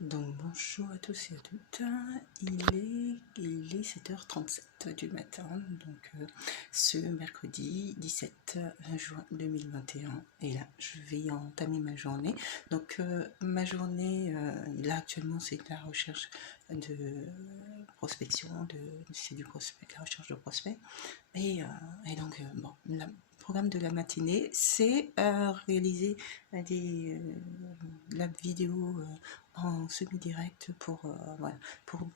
Donc bonjour à tous et à toutes, il est 7h37 du matin, donc ce mercredi 17 juin 2021, et là je vais entamer ma journée. Donc ma journée, là actuellement c'est la recherche de prospection, c'est du prospect, la recherche de prospects, et donc bon, le programme de la matinée c'est réaliser la vidéo en semi-direct pour, voilà, pour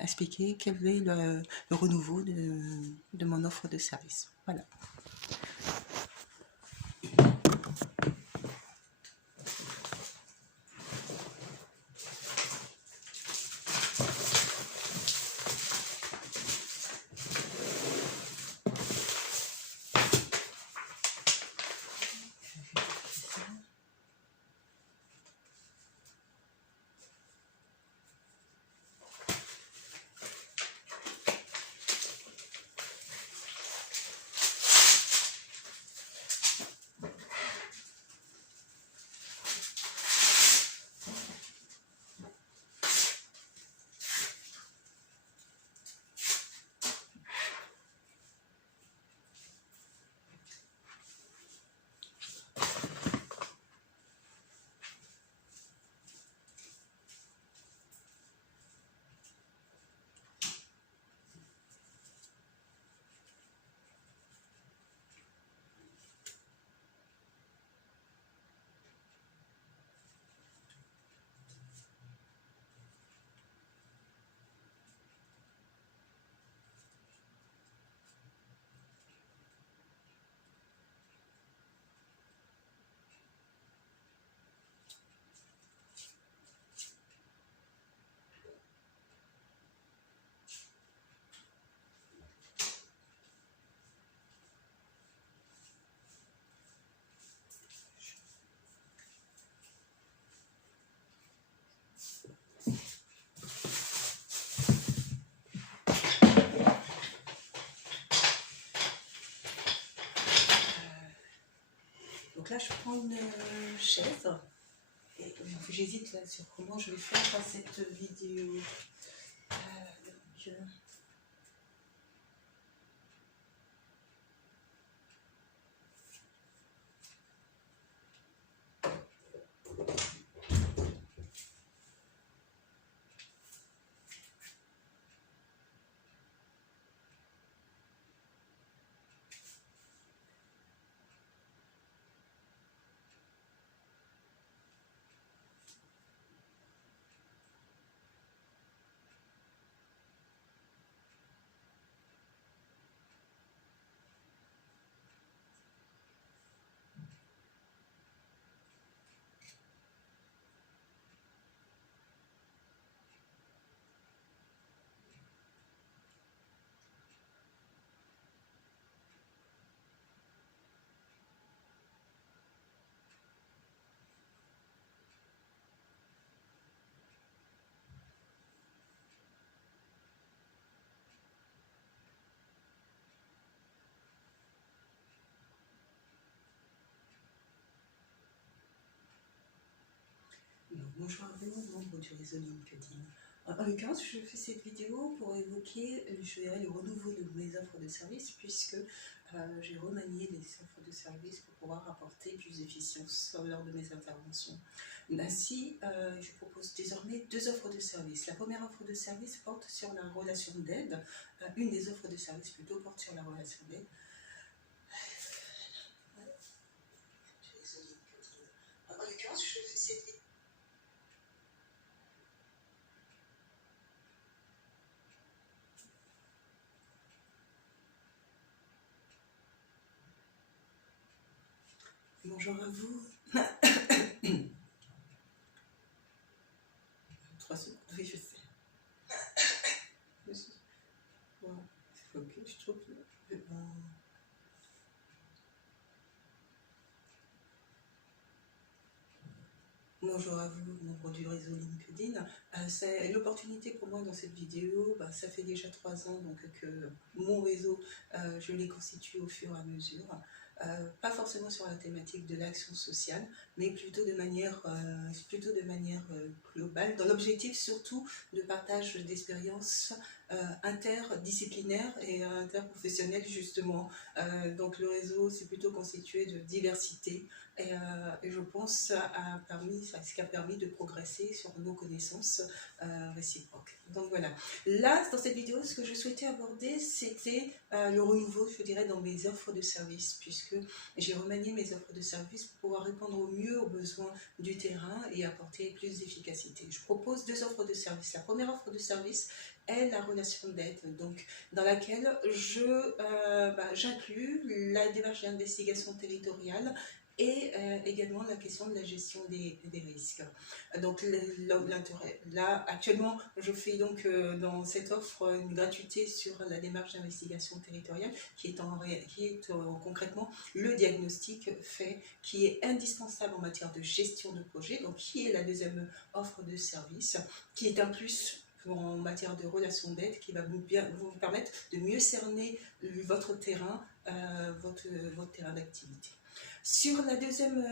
expliquer quel est le renouveau de mon offre de service. Voilà. Donc là, je prends une chaise et j'hésite là sur comment je vais faire cette vidéo. Donc, bonjour à vous, membre du réseau LinkedIn. En l'occurrence, je fais cette vidéo pour évoquer, je dirais, le renouveau de mes offres de services, puisque j'ai remanié les offres de services pour pouvoir apporter plus d'efficience lors de mes interventions. Ainsi, je propose désormais deux offres de services. La première offre de service porte sur la relation d'aide. Une des offres de service plutôt porte sur la relation d'aide. En l'occurrence, je fais cette vidéo. Bonjour à vous. 3 secondes, oui, je sais. Voilà. Ok, je trouve que... Bonjour à vous, membre du réseau LinkedIn. C'est l'opportunité pour moi dans cette vidéo. Ça fait déjà 3 ans donc, que mon réseau, je l'ai constitué au fur et à mesure. pas forcément sur la thématique de l'action sociale, mais plutôt de manière globale, dans l'objectif surtout de partage d'expériences interdisciplinaires et interprofessionnelles justement. Donc le réseau c'est plutôt constitué de diversité et je pense ce qui a permis de progresser sur nos connaissances réciproques. Donc voilà. Là, dans cette vidéo, ce que je souhaitais aborder, c'était le renouveau, je dirais, dans mes offres de services, puisque j'ai remanié mes offres de services pour pouvoir répondre au mieux aux besoins du terrain et apporter plus d'efficacité. Je propose 2 offres de services. La première offre de service est la relation d'aide, donc dans laquelle j'inclus la démarche d'investigation territoriale et également la question de la gestion des risques. Donc l'intérêt, là actuellement je fais donc dans cette offre une gratuité sur la démarche d'investigation territoriale qui est concrètement le diagnostic fait, qui est indispensable en matière de gestion de projet, donc qui est la deuxième offre de service, qui est un plus en matière de relations d'aide, qui va vous permettre de mieux cerner votre terrain, votre terrain d'activité. Sur la deuxième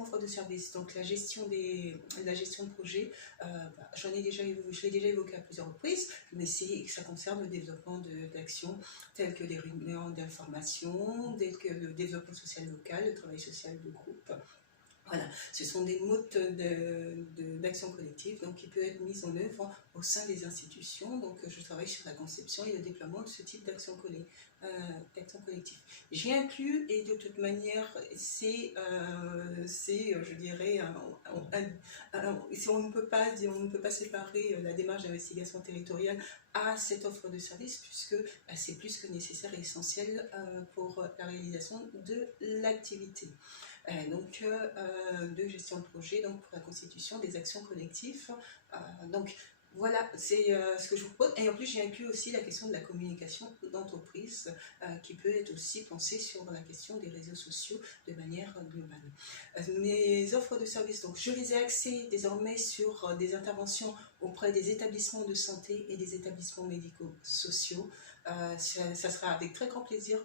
offre de service, donc la gestion de projet, je l'ai déjà évoqué à plusieurs reprises, mais ça concerne le développement d'actions telles que les réunions d'information, telles que le développement social local, le travail social de groupe. Voilà, ce sont des modes d'action collective donc, qui peuvent être mis en œuvre au sein des institutions. Donc, je travaille sur la conception et le déploiement de ce type d'action collective. J'ai inclus, et de toute manière, je dirais, on ne peut pas séparer la démarche d'investigation territoriale à cette offre de service, puisque c'est plus que nécessaire et essentiel pour la réalisation de l'activité. De gestion de projet, donc pour la constitution des actions collectives. Donc voilà, c'est ce que je vous propose. Et en plus, j'ai inclus aussi la question de la communication d'entreprise qui peut être aussi pensée sur la question des réseaux sociaux de manière globale. Mes offres de services, donc je les ai axées désormais sur des interventions auprès des établissements de santé et des établissements médico-sociaux. Ça sera avec très grand plaisir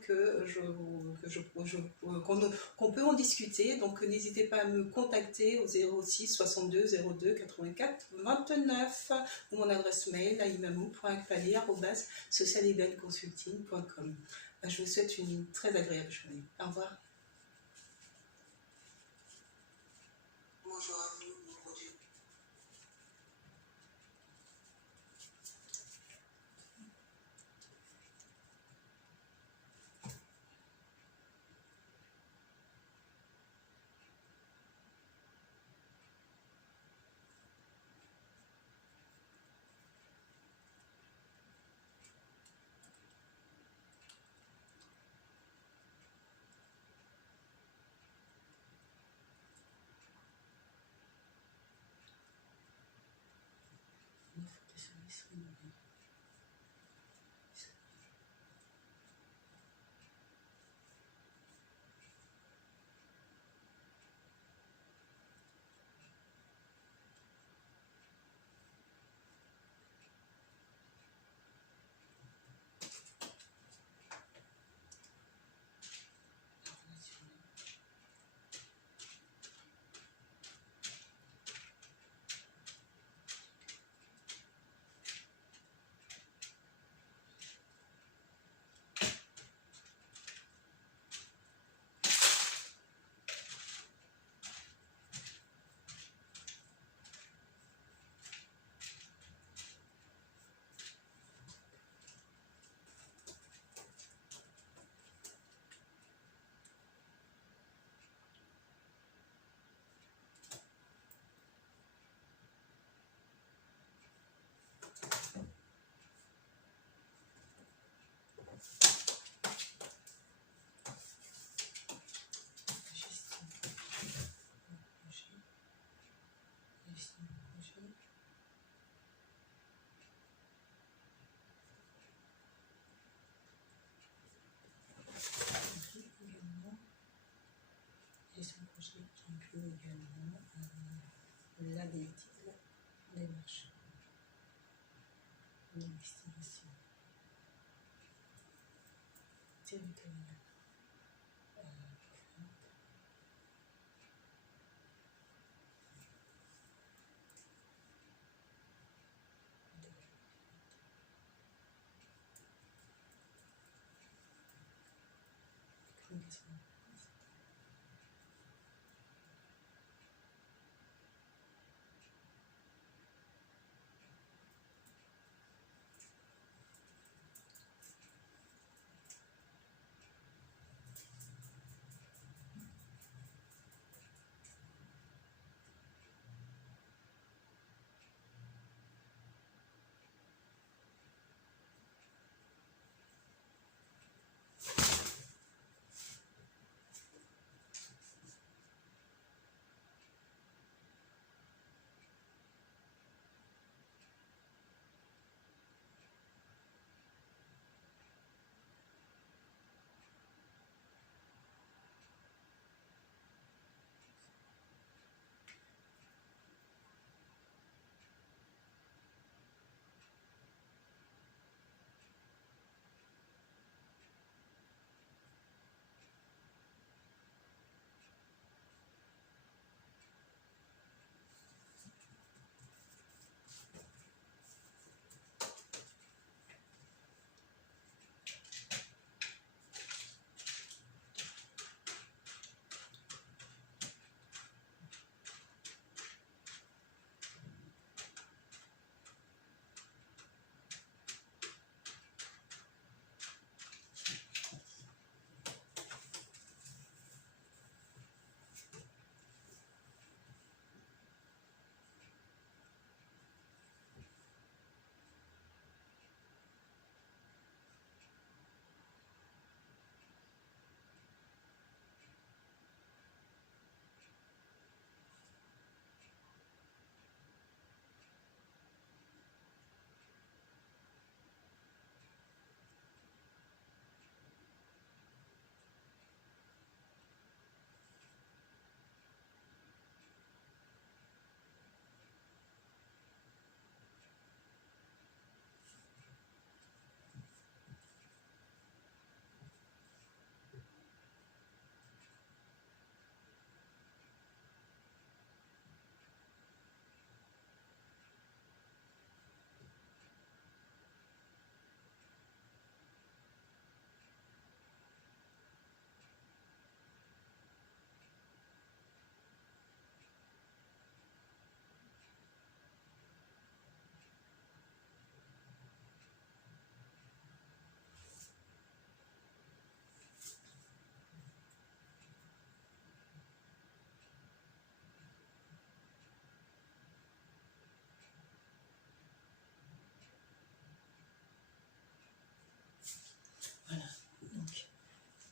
qu'on peut en discuter. Donc n'hésitez pas à me contacter au 06 62 02 84 29 ou mon adresse mail aimamou.akpali@socialeventconsulting.com. Je vous souhaite une très agréable journée. Au revoir. Bonjour à vous. Gestion de projet qui inclut également la politique, les marchés, l'investigation territoriale.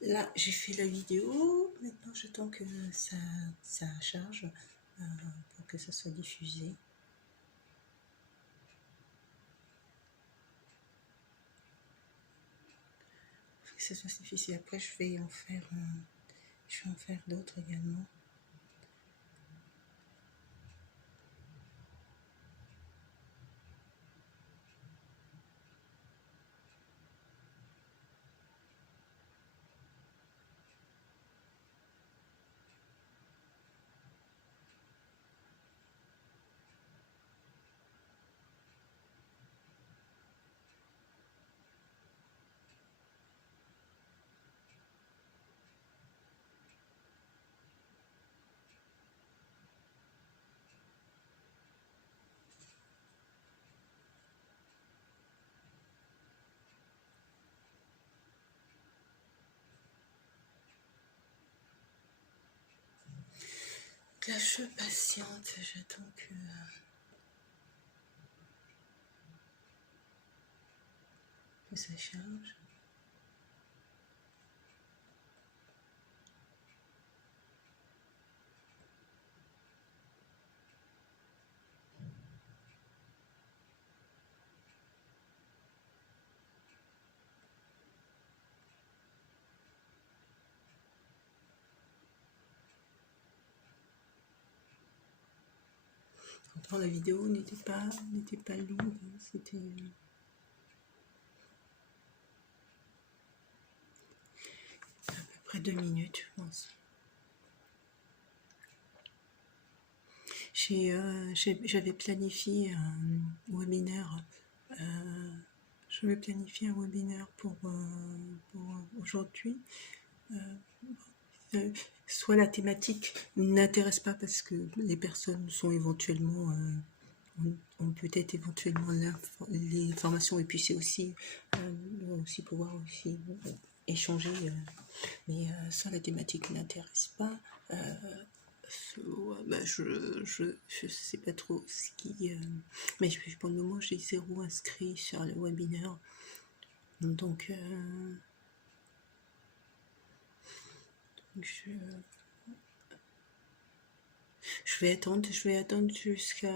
Là, j'ai fait la vidéo. Maintenant, j'attends que ça charge pour que ça soit diffusé. Faut que ça soit diffusé. Après, je vais en faire d'autres également. Là, je patiente, j'attends que ça charge. Pourtant, la vidéo n'était pas longue, c'était à peu près 2 minutes, je pense. J'avais planifié un webinaire. Je vais planifier un webinaire pour aujourd'hui. Soit la thématique n'intéresse pas parce que les personnes sont éventuellement ont peut-être éventuellement les formations, et puis c'est aussi pouvoir aussi échanger, mais soit la thématique n'intéresse pas, je sais pas trop ce qui, mais pour le moment j'ai 0 inscrit sur le webinaire, donc je vais attendre jusqu'à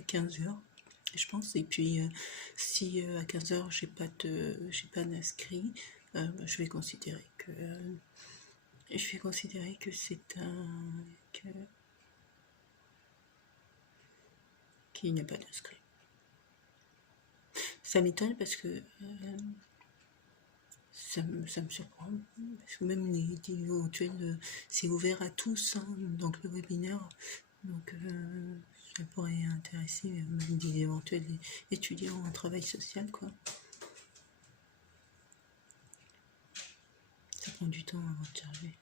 15h, je pense. Et puis si à 15h j'ai pas d'inscrit, je vais considérer que c'est qu'il n'y a pas d'inscrit. Ça m'étonne parce que ça me surprend, parce que même les éventuels, c'est ouvert à tous, hein, donc le webinaire, donc ça pourrait intéresser même des éventuels étudiants en travail social, quoi. Ça prend du temps avant de charger.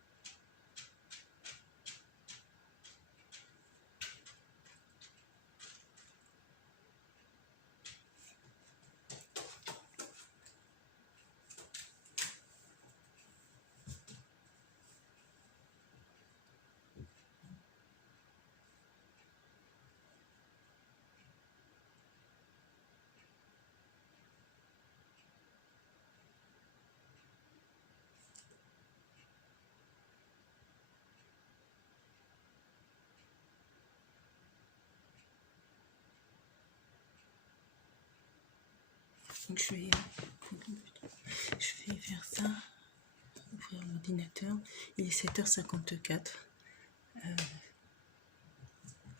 Donc je vais faire ça, ouvrir l'ordinateur. Il est 7h54.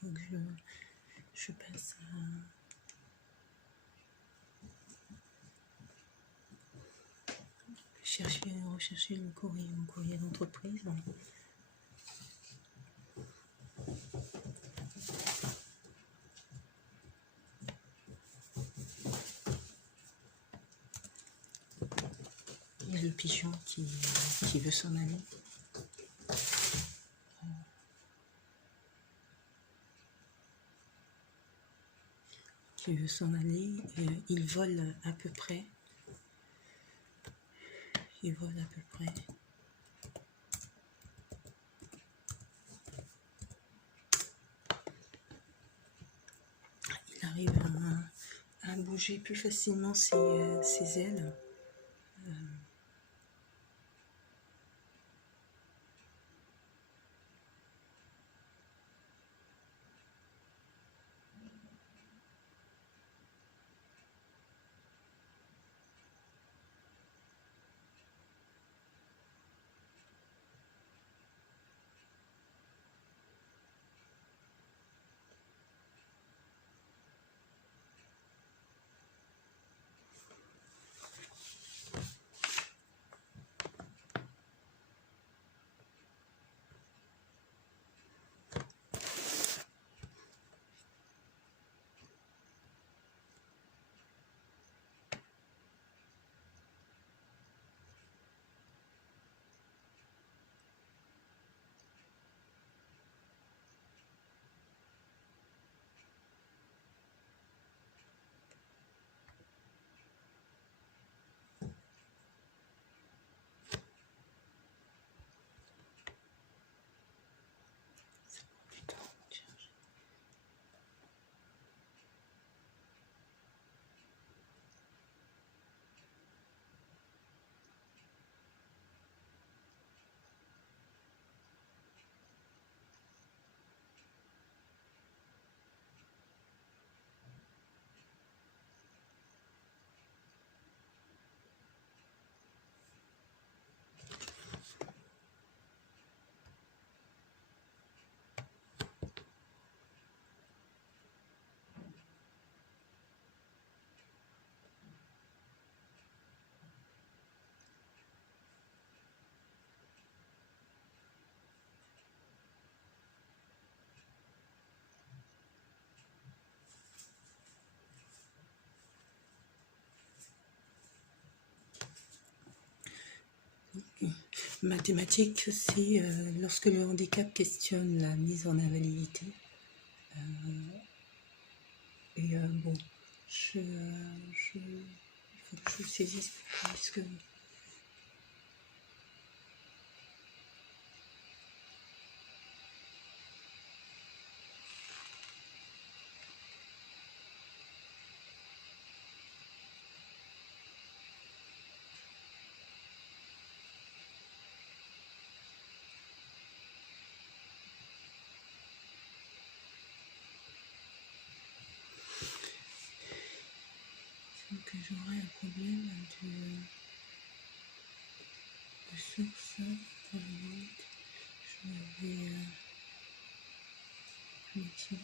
Donc je passe à rechercher mon courrier d'entreprise. Il y a le pigeon qui veut s'en aller. Il vole à peu près. Il arrive à bouger plus facilement ses ailes. mathématiques, c'est lorsque le handicap questionne la mise en invalidité. Bon, il faut que je saisisse plus que... que j'aurai un problème de source pour le moment. Je vais connexion.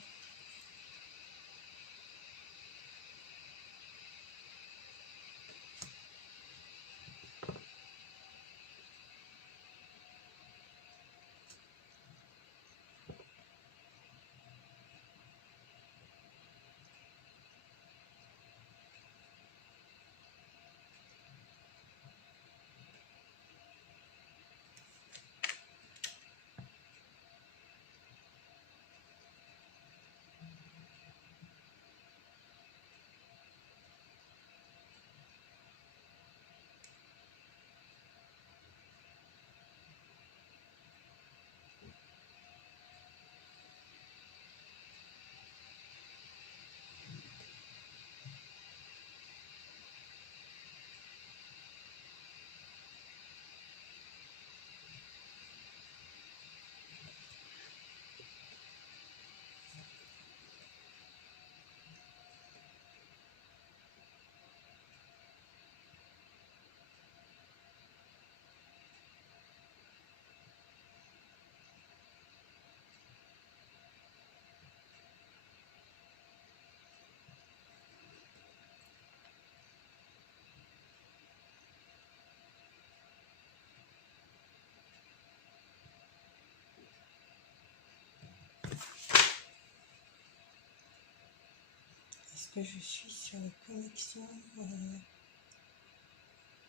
Est-ce que je suis sur la connexion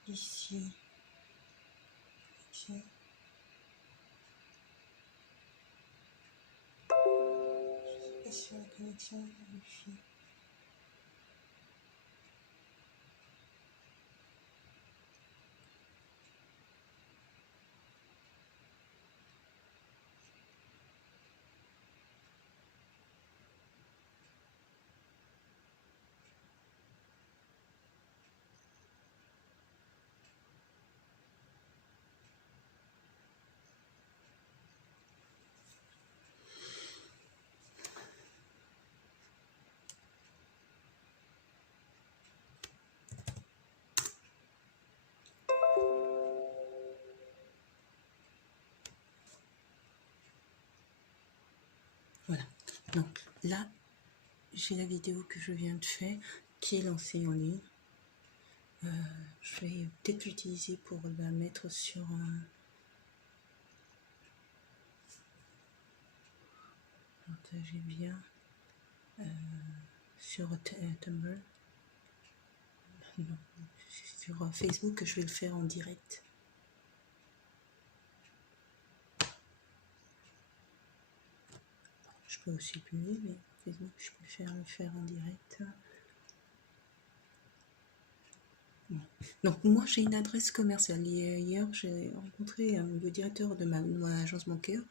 ici? Je ne suis pas sur la connexion Wi-Fi. Voilà, donc là, j'ai la vidéo que je viens de faire qui est lancée en ligne. Je vais peut-être l'utiliser pour la mettre sur un... Partagez bien sur Tumblr. Non, sur Facebook, je vais le faire en direct. Je peux aussi publier, mais Facebook, je préfère le faire en direct. Bon. Donc moi, j'ai une adresse commerciale. Hier, j'ai rencontré le directeur de mon agence bancaire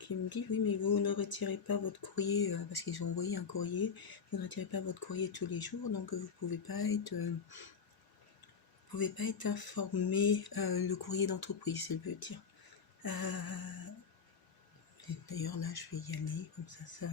qui me dit, oui, mais vous ne retirez pas votre courrier, parce qu'ils ont envoyé un courrier, vous ne retirez pas votre courrier tous les jours, donc vous ne pouvez pas être... informé le courrier d'entreprise, il veut dire. D'ailleurs, là, je vais y aller, comme ça va.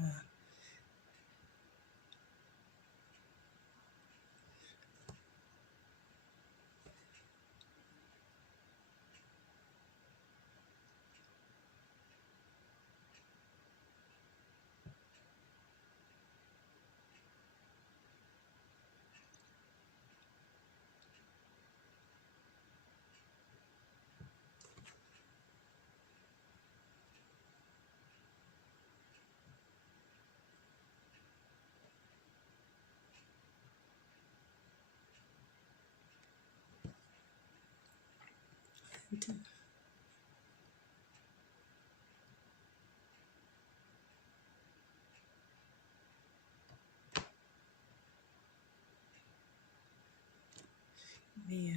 Et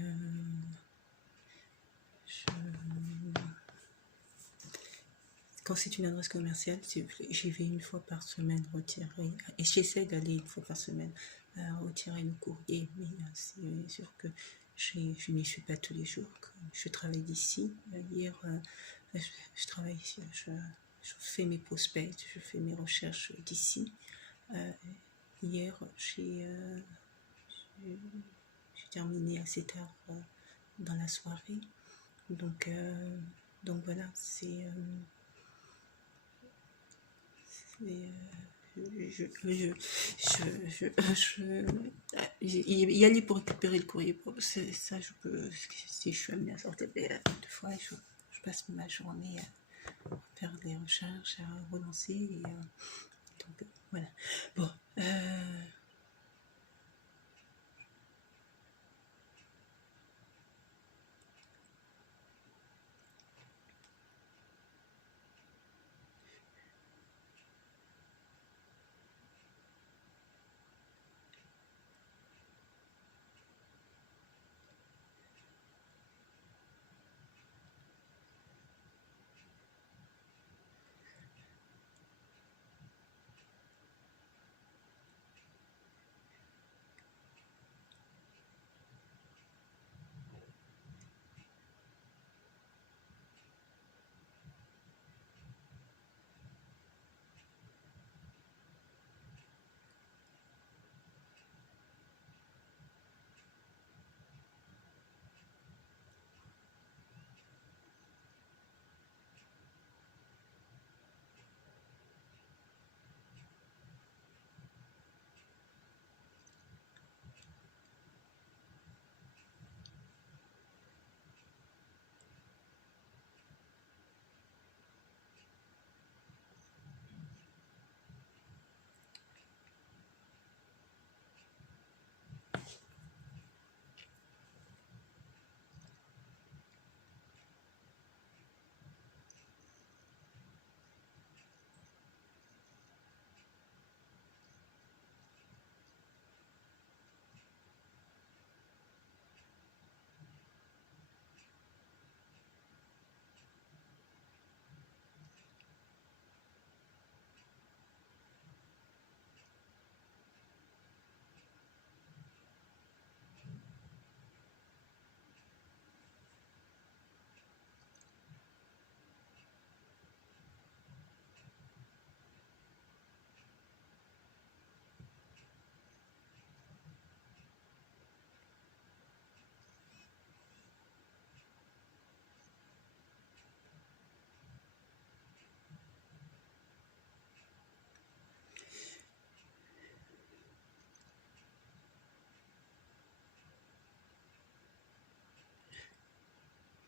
quand c'est une adresse commerciale, j'y vais une fois par semaine retirer, et j'essaie d'aller une fois par semaine retirer le courrier, mais c'est sûr que je n'y suis pas tous les jours. Je travaille d'ici. Hier, je travaille ici, je fais mes prospects, je fais mes recherches d'ici. Hier, j'ai terminé assez tard dans la soirée. Donc voilà, y aller pour récupérer le courrier, ça je peux, si je suis amenée à sortir, des fois je passe ma journée à faire des recherches, à relancer, et donc voilà. Bon,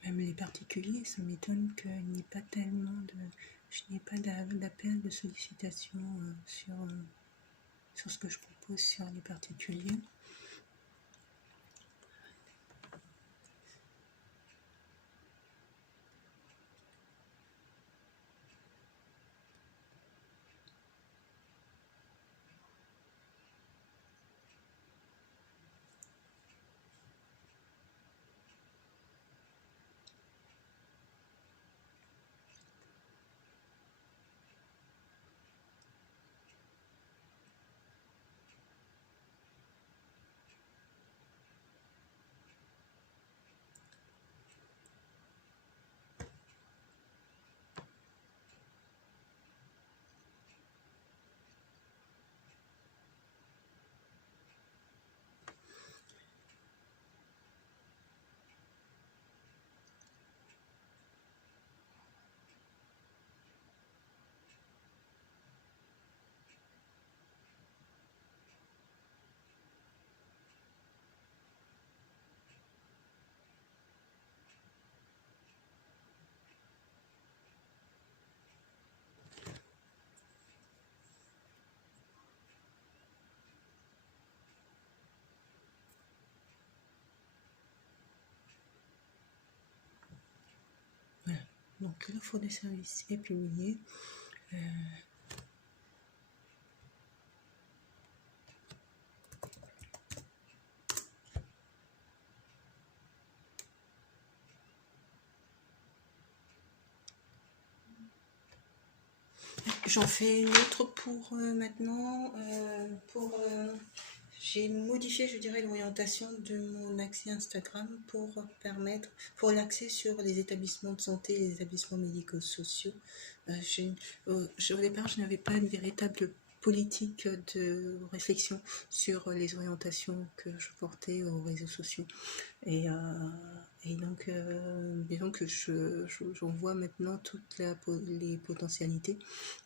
même les particuliers, ça m'étonne qu'il n'y ait pas tellement de... Je n'ai pas d'appel, de sollicitation sur ce que je propose sur les particuliers. Voilà. Donc l'offre de service est publiée. j'en fais une autre pour maintenant. J'ai modifié, je dirais, l'orientation de mon accès Instagram pour l'accès sur les établissements de santé et les établissements médico-sociaux. Au départ, je n'avais pas une véritable politique de réflexion sur les orientations que je portais aux réseaux sociaux. Et donc, disons que j'en vois maintenant toutes les potentialités.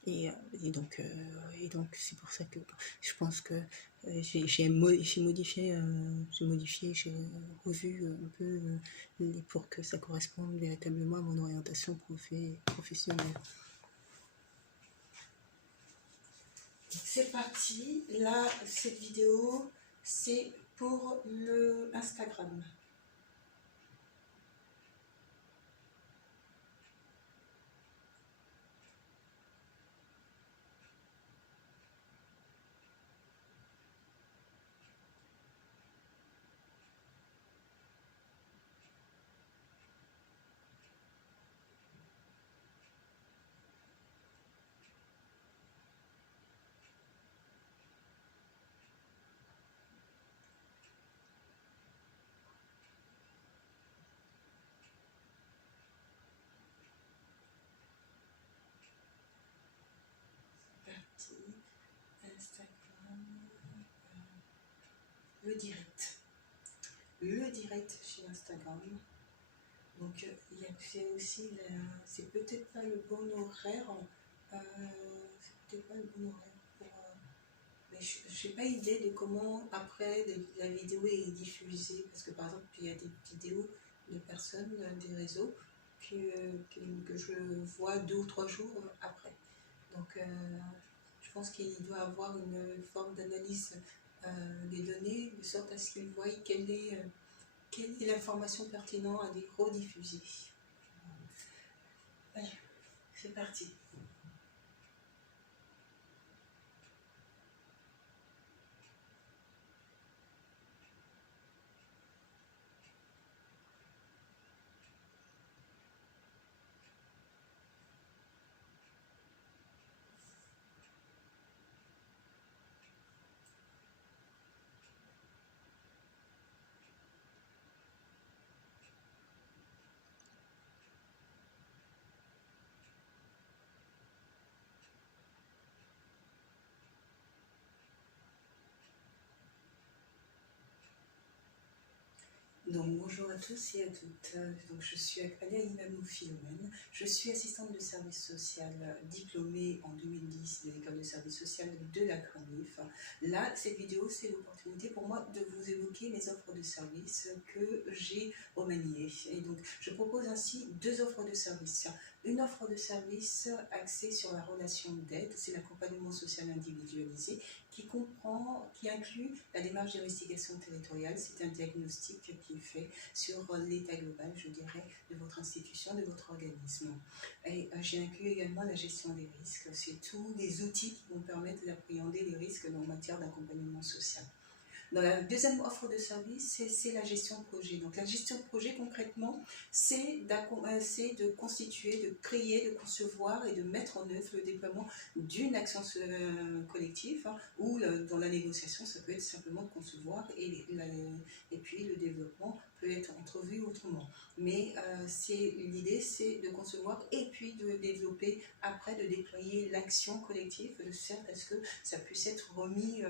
Et donc, c'est pour ça que je pense que j'ai modifié, j'ai revu un peu pour que ça corresponde véritablement à mon orientation professionnelle. C'est parti. Là, cette vidéo, c'est pour le Instagram. Instagram, le direct. Le direct chez Instagram. Donc, c'est aussi, c'est peut-être pas le bon horaire. C'est peut-être pas le bon horaire mais je n'ai pas idée de comment après la vidéo est diffusée. Parce que par exemple, il y a des vidéos de personnes, des réseaux, que je vois 2 ou 3 jours après. Donc, je pense qu'il doit avoir une forme d'analyse des données, de sorte à ce qu'il voie quelle est l'information pertinente à les rediffuser. Allez, c'est parti. Donc, bonjour à tous et à toutes. Donc, je suis Alia Imamou Philomène. Je suis assistante de service social diplômée en 2010 de l'école de service social de la CRANIF. Là, cette vidéo, c'est l'opportunité pour moi de vous évoquer les offres de services que j'ai remaniées. Et donc, je propose ainsi 2 offres de services. Une offre de service axée sur la relation d'aide, c'est l'accompagnement social individualisé, qui inclut la démarche d'investigation territoriale. C'est un diagnostic qui est fait sur l'état global, je dirais, de votre institution, de votre organisme. Et j'ai inclus également la gestion des risques. C'est tous les outils qui vont permettre d'appréhender les risques en matière d'accompagnement social. Dans la deuxième offre de service, c'est la gestion de projet. Donc la gestion de projet, concrètement, c'est de constituer, de créer, de concevoir et de mettre en œuvre le déploiement d'une action collective, ou dans la négociation, ça peut être simplement de concevoir et puis le développement peut être entrevu autrement. Mais l'idée, c'est de concevoir et puis de développer, après de déployer l'action collective, de sorte à ce que ça puisse être remis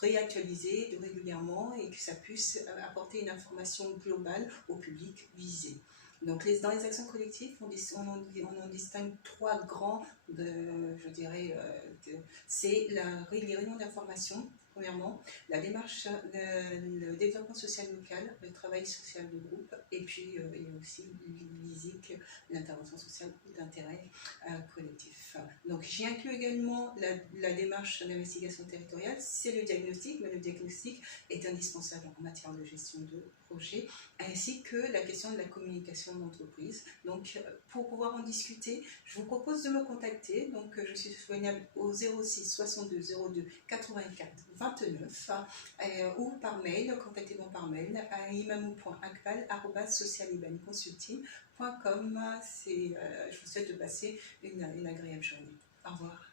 réactualisé régulièrement et que ça puisse apporter une information globale au public visé. Donc dans les actions collectives, on en distingue 3 grands, je dirais, c'est les réunions d'information, premièrement, la démarche, le développement social local, le travail social de groupe, et puis aussi l'ISIC, l'intervention sociale d'intérêt collectif. Donc j'ai inclus également la démarche d'investigation territoriale, c'est le diagnostic, mais le diagnostic est indispensable en matière de gestion de projet, ainsi que la question de la communication d'entreprise. Donc, pour pouvoir en discuter, je vous propose de me contacter. Donc, je suis joignable au 06 62 02 84 29 ou par mail. Contactez-moi par mail à imamou.akbal@socialibaniconsulting.com. Je vous souhaite de passer une agréable journée. Au revoir.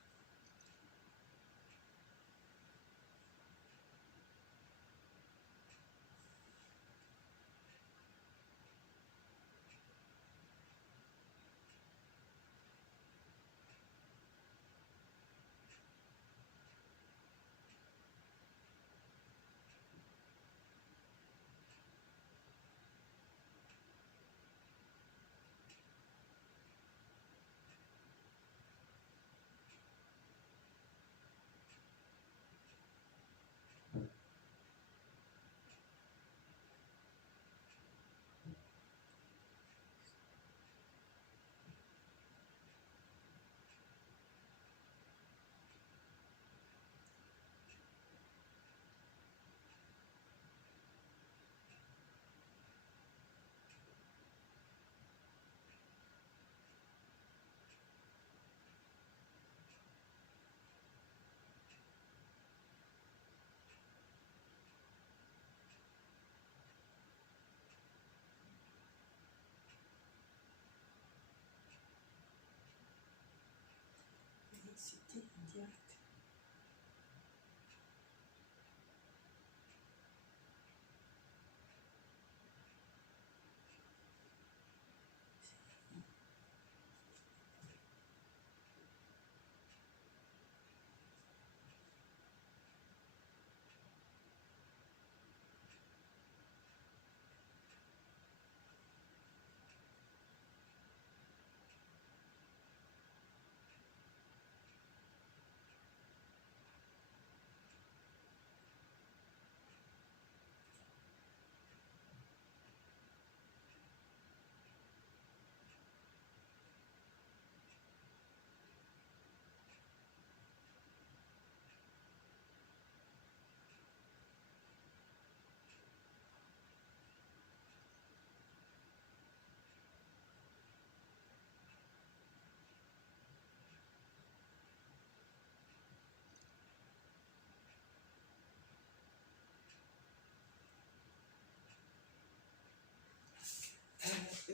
C'était direct.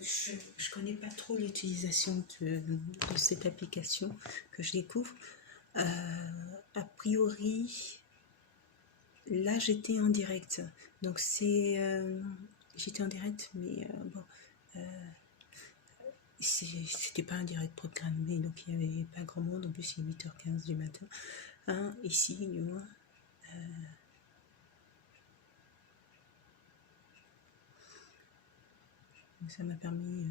Je ne connais pas trop l'utilisation de cette application que je découvre. A priori, là j'étais en direct. Donc j'étais en direct, mais bon. C'était pas un direct programmé, donc il n'y avait pas grand monde. En plus, il est 8h15 du matin. Ici, du moins. Ça m'a permis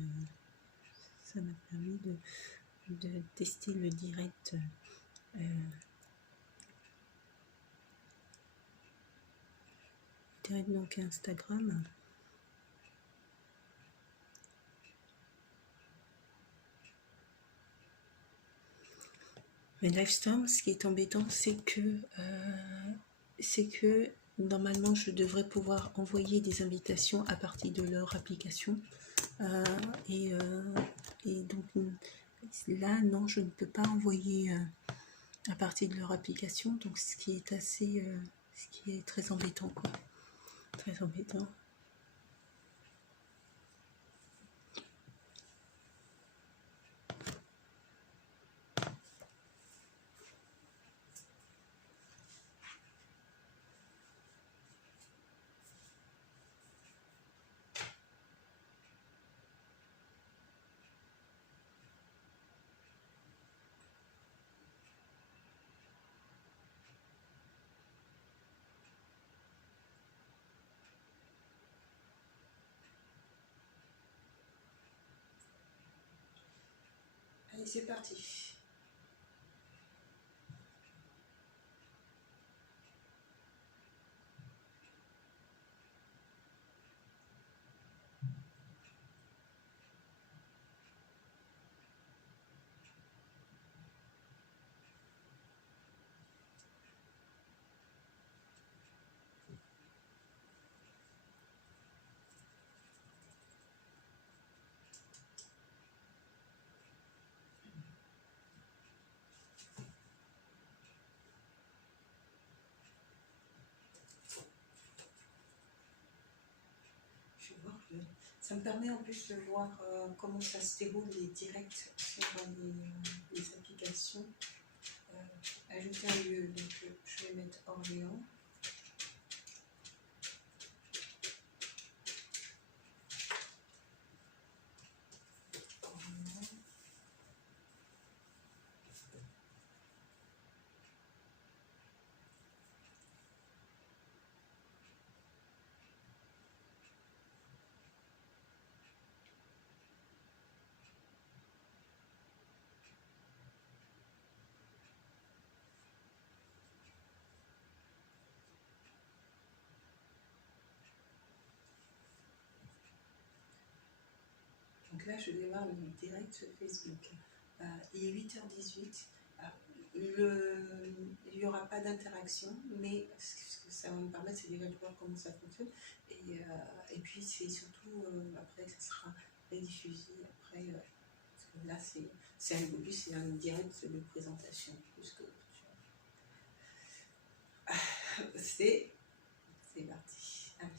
de tester le direct donc Instagram. Mais Livestorm, ce qui est embêtant, c'est que normalement je devrais pouvoir envoyer des invitations à partir de leur application. Et donc là, non, je ne peux pas envoyer à partir de leur application. Donc ce qui est très embêtant, quoi. Très embêtant. Allez, c'est parti. Ça me permet en plus de voir comment ça se déroule les directs sur les applications. Ajouter un lieu, donc je vais mettre Orléans. Donc là, je démarre le direct sur Facebook. Il est 8h18. Il n'y aura pas d'interaction, mais ce que ça va me permettre, c'est déjà de voir comment ça fonctionne. Et puis, c'est surtout, après, ça sera rediffusé. Après, parce que là, c'est un début, c'est un direct de présentation. Plus que c'est parti. Allez.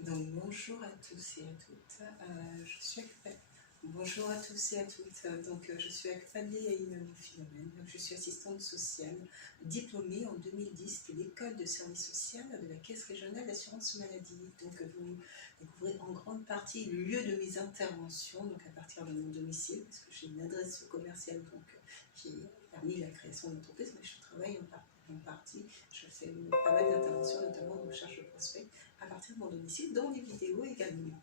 Donc bonjour à tous et à toutes, bonjour à tous et à toutes, donc je suis avec Fanny Philomène, donc je suis assistante sociale diplômée en 2010 de l'école de service social de la Caisse régionale d'assurance maladie. Donc vous découvrez en grande partie le lieu de mes interventions, donc à partir de mon domicile, parce que j'ai une adresse commerciale donc, qui a permis la création d'entreprise, mais je travaille en partie, je fais pas mal d'interventions, notamment en recherche de prospects, à partir de mon domicile, dans les vidéos également.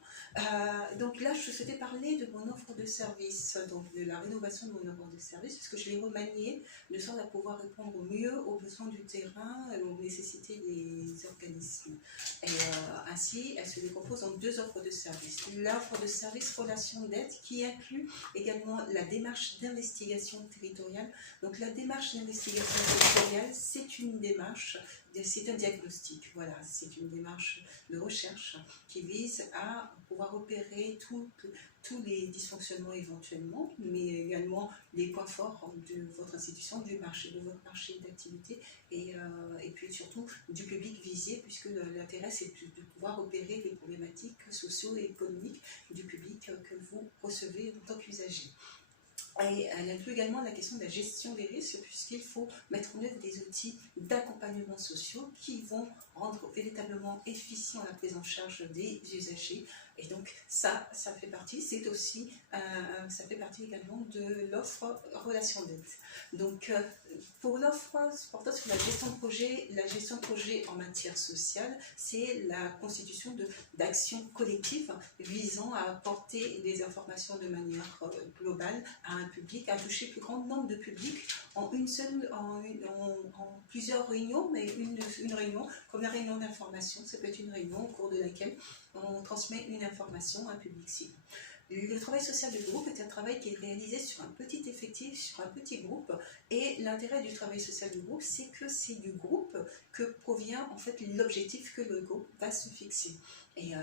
Donc là, je souhaitais parler de mon offre de service, donc de la rénovation de mon offre de service, puisque je l'ai remaniée de sorte à pouvoir répondre au mieux aux besoins du terrain et aux nécessités des organismes. Et ainsi, elle se décompose en 2 offres de service. L'offre de service relation d'aide qui inclut également la démarche d'investigation territoriale. Donc la démarche d'investigation territoriale, c'est une démarche, c'est un diagnostic, voilà, c'est une démarche de recherche qui vise à pouvoir repérer tous les dysfonctionnements éventuellement, mais également les points forts de votre institution, de votre marché d'activité et puis surtout du public visé, puisque l'intérêt c'est de pouvoir repérer les problématiques socio-économiques du public que vous recevez en tant qu'usager. Et elle inclut également la question de la gestion des risques, puisqu'il faut mettre en œuvre des outils d'accompagnement sociaux qui vont rendre véritablement efficient la prise en charge des usagers. Et donc ça fait partie, ça fait partie également de l'offre relation d'aide. Donc pour l'offre portant sur la gestion de projet en matière sociale, c'est la constitution d'actions collectives visant à apporter des informations de manière globale à un public, à toucher le plus grand nombre de publics en plusieurs réunions, mais une réunion, comme la réunion d'information, ça peut être une réunion au cours de laquelle on transmet une information à un public cible. Le travail social de groupe est un travail qui est réalisé sur un petit effectif, sur un petit groupe, et l'intérêt du travail social de groupe, c'est que c'est du groupe que provient en fait l'objectif que le groupe va se fixer. Et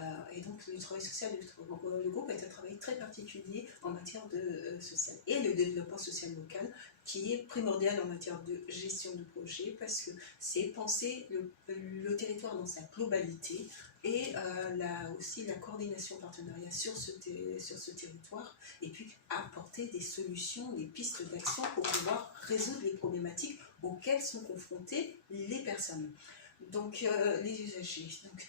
donc le travail social de groupe est un travail très particulier en matière de social. Et le développement social local, qui est primordial en matière de gestion de projet, parce que c'est penser le territoire dans sa globalité, et aussi la coordination partenariat sur ce territoire, et puis apporter des solutions, des pistes d'action pour pouvoir résoudre les problématiques auxquelles sont confrontées les personnes, donc les usagers. Donc,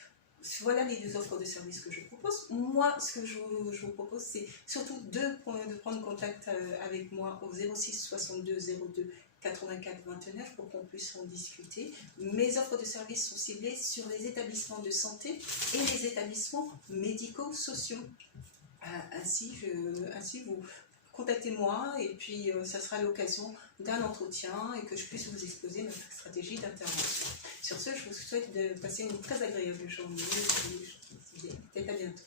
voilà les 2 offres de services que je propose. Moi, ce que je vous propose, c'est surtout de prendre contact avec moi au 06 62 02 84 29 pour qu'on puisse en discuter. Mes offres de services sont ciblées sur les établissements de santé et les établissements médico-sociaux. Ainsi, vous contactez-moi et puis ça sera l'occasion d'un entretien et que je puisse vous exposer notre stratégie d'intervention. Sur ce, je vous souhaite de passer une très agréable journée et peut-être à bientôt.